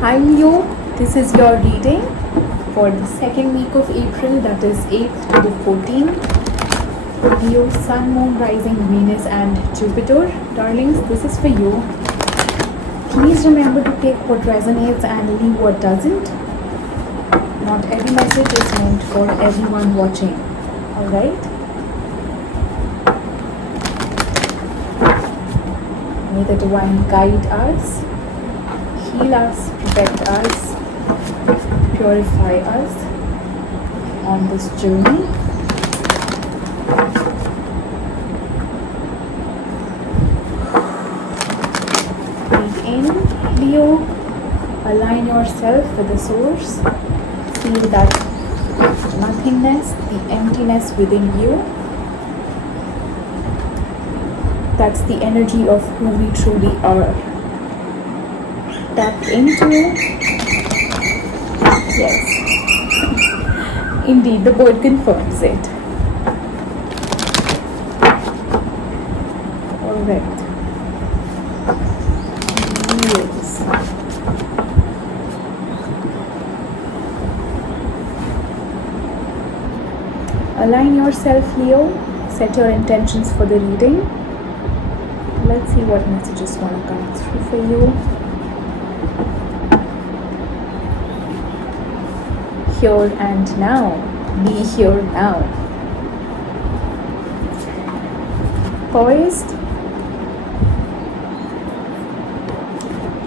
Hi Leo, this is your reading for the second week of April, that is 8th to the 14th. Leo, Sun, Moon, Rising, Venus and Jupiter. Darlings, this is for you. Please remember to take what resonates and leave what doesn't. Not every message is meant for everyone watching. Alright? May the divine guide us, heal us, protect us, purify us on this journey. Breathe in, Leo. Align yourself with the source. Feel that nothingness, the emptiness within you. That's the energy of who we truly are. Tap into. Yes. Indeed, the board confirms it. Alright. Yes. Align yourself, Leo. Set your intentions for the reading. Let's see what messages want to come through for you. Here and now. Be here now. Poised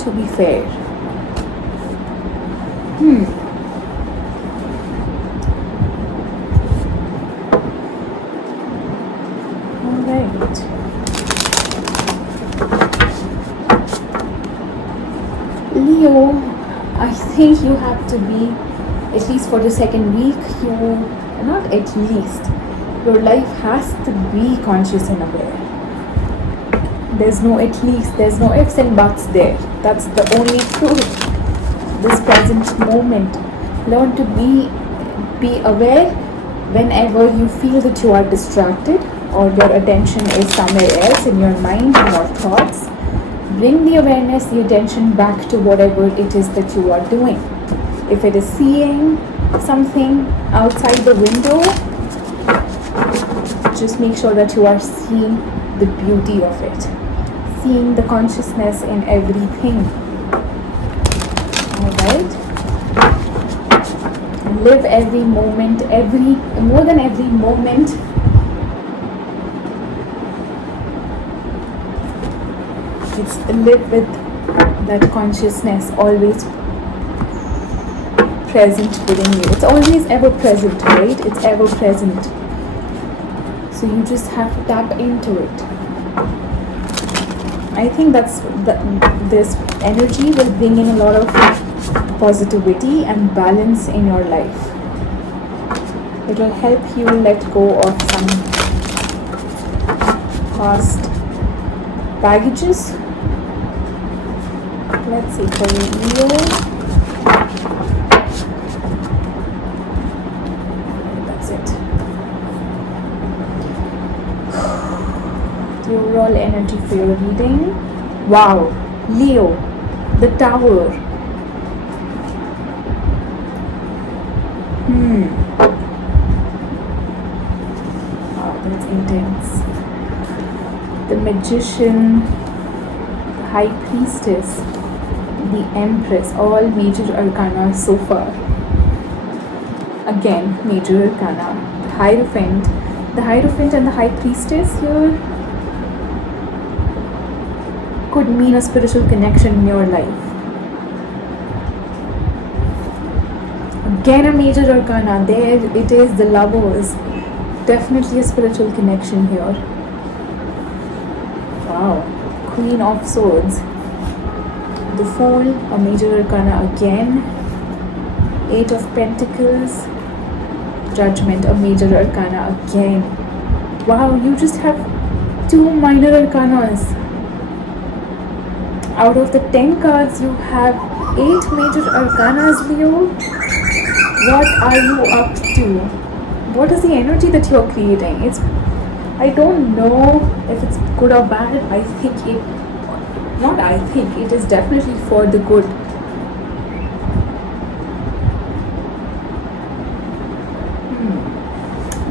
to be fair. Alright. Leo, I think you have to be, at least for the second week, not at least, your life has to be conscious and aware. There's no at least, there's no ifs and buts there. That's the only truth. This present moment. Learn to be aware whenever you feel that you are distracted or your attention is somewhere else in your mind and your thoughts. Bring the awareness, the attention back to whatever it is that you are doing. If it is seeing something outside the window, just make sure that you are seeing the beauty of it, seeing the consciousness in everything. Alright? Live every moment, more than every moment. It's live with that consciousness always present within you. It's always ever present, right? It's ever present. So you just have to tap into it. I think this energy will bring in a lot of positivity and balance in your life. It will help you let go of some past baggages. Let's see for you. That's it. The overall energy for your reading. Wow, Leo, the Tower. Wow, that's intense. The Magician, the High Priestess, the Empress, all major arcana so far. Again, major arcana. The Hierophant and the High Priestess here could mean a spiritual connection in your life. Again, a major arcana. There it is, the Lovers. Definitely a spiritual connection here. Wow. Queen of Swords. The Fool, a major arcana again. Eight of Pentacles. Judgment, a major arcana again. Wow, you just have 2 minor arcanas. Out of the 10 cards, you have 8 major arcanas, Leo. What are you up to? What is the energy that you're creating? I don't know if it's good or bad. It is definitely for the good.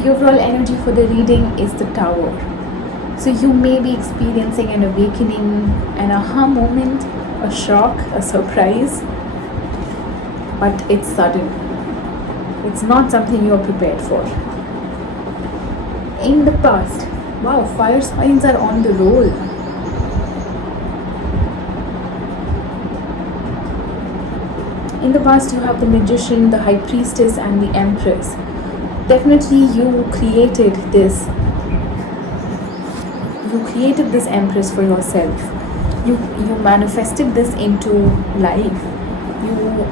The overall energy for the reading is the Tower. So you may be experiencing an awakening, an aha moment, a shock, a surprise, but it's sudden. It's not something you're prepared for. In the past, wow, fire signs are on the roll. In the past, you have the Magician, the High Priestess, and the Empress. Definitely, you created this. You created this Empress for yourself. You manifested this into life. You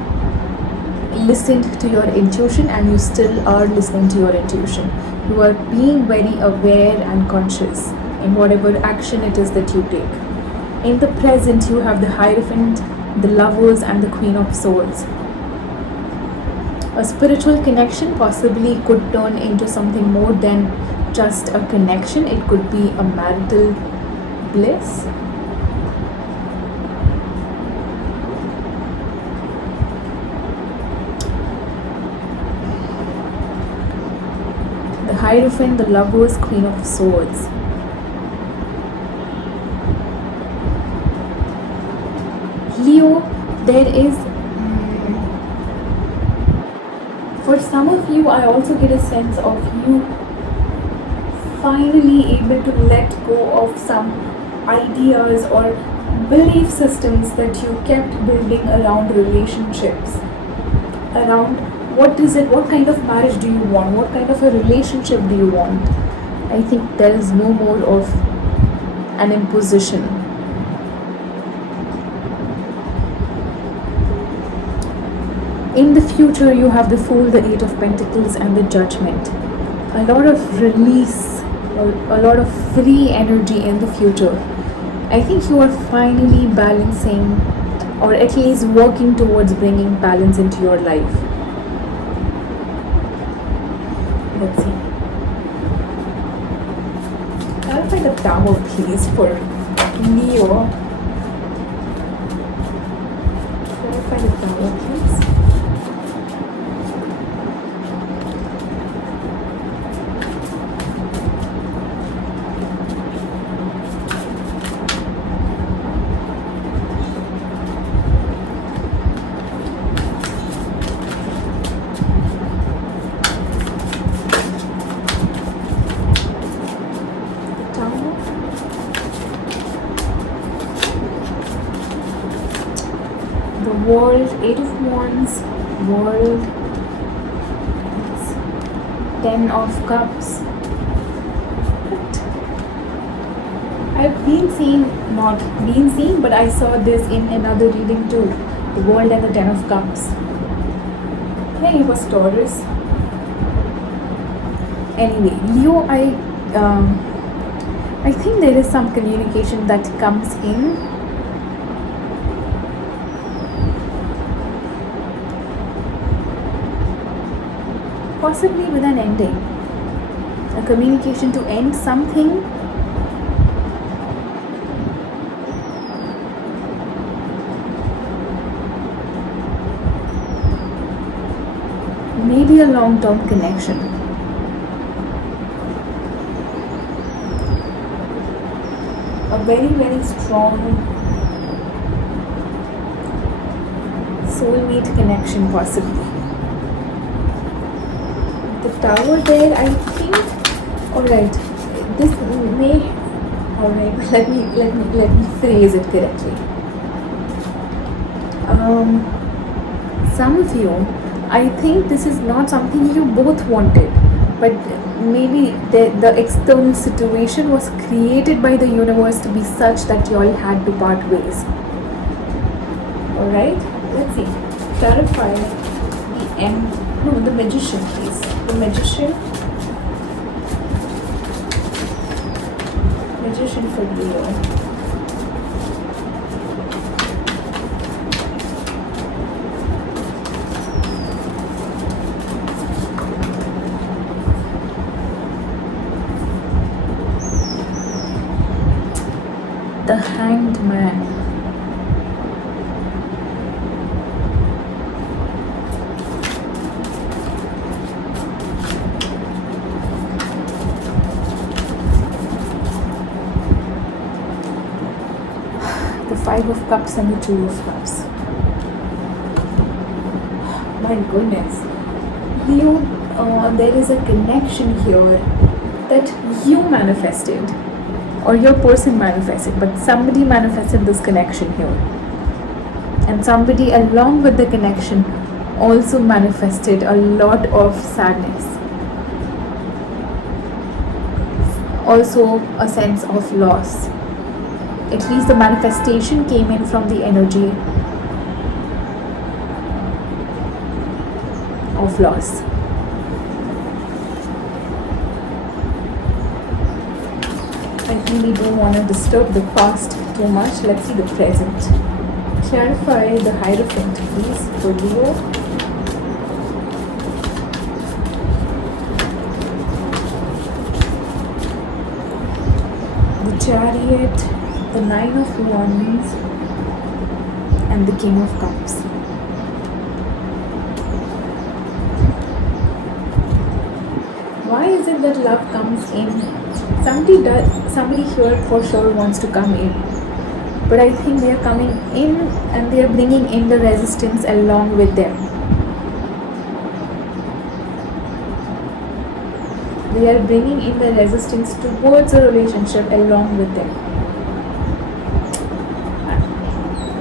listened to your intuition, and you still are listening to your intuition. You are being very aware and conscious in whatever action it is that you take. In the present, you have the Hierophant, the Lovers, and the Queen of Swords. A spiritual connection possibly could turn into something more than just a connection. It could be a marital bliss. The Hierophant, the Lovers, Queen of Swords. Leo, there is, for some of you, I also get a sense of you finally able to let go of some ideas or belief systems that you kept building around relationships, around what is it, what kind of marriage do you want, what kind of a relationship do you want. I think there is no more of an imposition. In the future, you have the Fool, the Eight of Pentacles, and the Judgment. A lot of release, a lot of free energy in the future. I think you are finally balancing, or at least working towards bringing balance into your life. Let's see. Clarify the Tower, please, for Leo. Clarify the Tower, please. World, Eight of Wands, World, Ten of Cups. But I've been seeing, not been seeing, but I saw this in another reading too. The World and the Ten of Cups. Hey, it was Taurus. Anyway, Leo, I think there is some communication that comes in. Possibly with an ending, a communication to end something. Maybe a long-term connection. A very, very strong soulmate connection, possibly. The Tower there, I think. Alright, this may. Alright, let me phrase it correctly. Some of you, I think this is not something you both wanted, but maybe the external situation was created by the universe to be such that you all had to part ways. Alright, let's see. Clarify the Magician, please. The Magician for Leo. The Hanged Man. Five of Cups and the Two of Cups. My goodness. There is a connection here that you manifested, or your person manifested, but somebody manifested this connection here. And somebody along with the connection also manifested a lot of sadness. Also a sense of loss. At least the manifestation came in from the energy of loss. I really don't want to disturb the past too much. Let's see the present. Clarify the Hierophant, please, for Leo. The Chariot, the Nine of Wands, and the King of Cups. Why is it that love comes in? Somebody here for sure wants to come in, but I think they are coming in and they are bringing in the resistance along with them. They are bringing in the resistance towards a relationship along with them.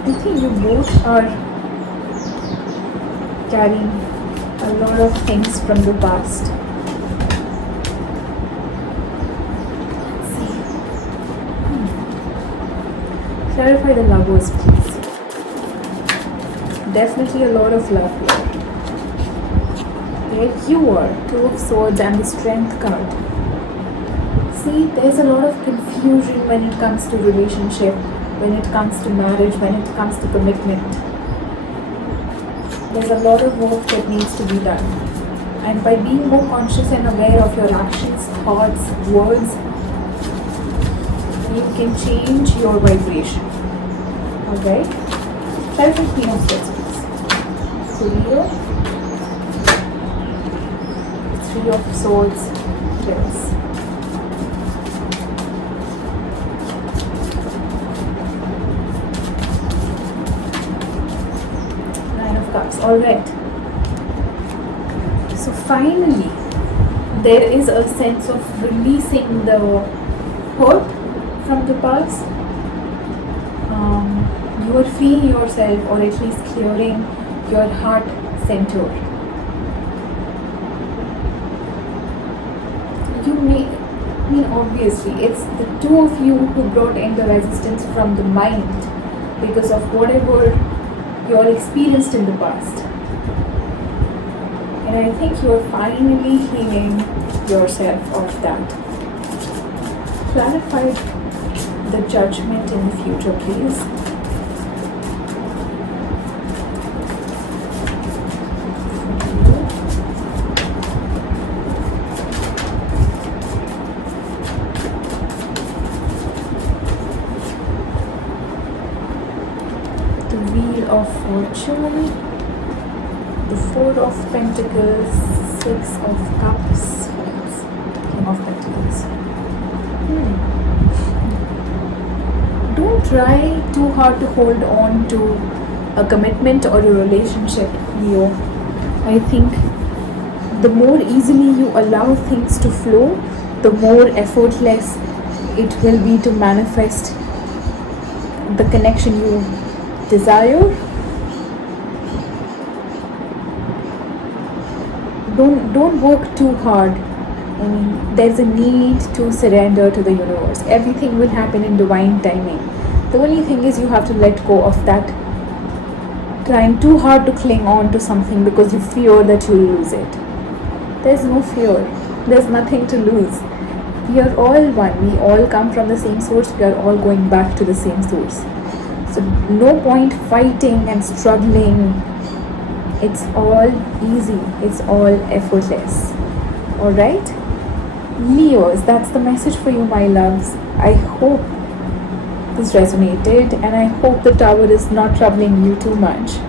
I think you both are carrying a lot of things from the past. Clarify the Lovers, please. Definitely a lot of love here. There you are, Two of Swords and the Strength card. See, there's a lot of confusion when it comes to relationship, when it comes to marriage, when it comes to commitment. There's a lot of work that needs to be done. And by being more conscious and aware of your actions, thoughts, words, you can change your vibration. Alright? Try the Queen of Swords, please. So Leo, Three of Swords, reverse. Nine of Cups. Alright. So finally, there is a sense of releasing the hurt from the past. You are freeing yourself, or at least clearing your heart center. You obviously, it's the two of you who brought in the resistance from the mind because of whatever you all experienced in the past. And I think you are finally healing yourself of that. Clarify the Judgment in the future, please. The Wheel of Fortune, the Four of Pentacles, Six of Cups, King of Pentacles. Don't try too hard to hold on to a commitment or a relationship, Leo. I think the more easily you allow things to flow, the more effortless it will be to manifest the connection you desire. Don't work too hard. I mean, there's a need to surrender to the universe. Everything will happen in divine timing. The only thing is you have to let go of that trying too hard to cling on to something because you fear that you'll lose it. There's no fear. There's nothing to lose. We are all one. We all come from the same source. We are all going back to the same source. So no point fighting and struggling. It's all easy. It's all effortless. Alright? Leos, that's the message for you, my loves. I hope this resonated, and I hope the tower is not troubling you too much.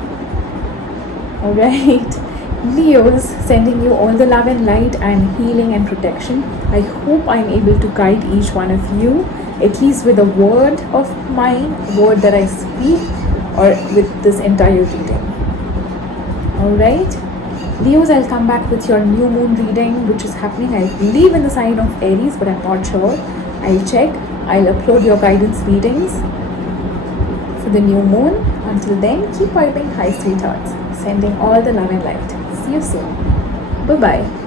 Alright? Leos, sending you all the love and light and healing and protection. I hope I'm able to guide each one of you at least with a word of mine, word that I speak, or with this entire reading. Alright, Leos, I'll come back with your new moon reading, which is happening, I believe, in the sign of Aries, but I'm not sure. I'll check. I'll upload your guidance readings for the new moon. Until then, keep vibing high, sweethearts. Sending all the love and light. See you soon. Bye-bye.